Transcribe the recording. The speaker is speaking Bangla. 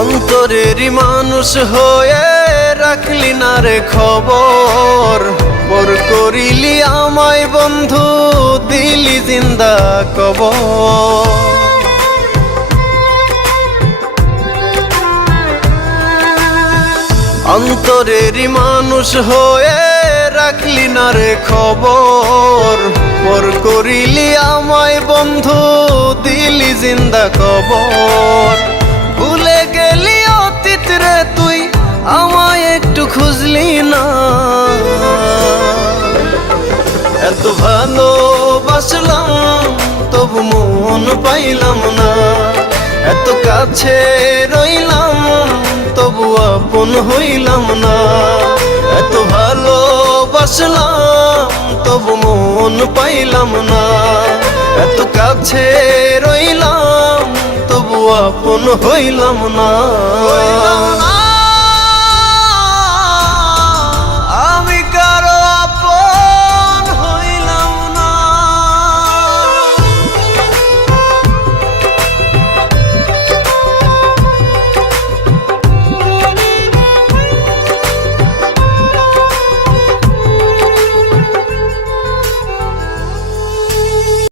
অন্তরেরই মানুষ হয়ে রাখলি না রে খবর, পর করিলি আমায় বন্ধু, দিলি জিন্দা কবর। অন্তরেরই মানুষ হয়ে রাখলি না রে খবর, পর করিলি আমায় বন্ধু, দিলি জিন্দা কবর। ভুলে গেলি অতীত রে তুই, আমায় একটু খুঁজলি না। এত ভালোবাসলাম তবু মন পাইলাম না, এত কাছে রইলাম তবু আপন হইলাম না। এত ভালোবাসলাম তবু মন পাইলাম না, এত কাছে রইলাম তবু আপন হইলাম না।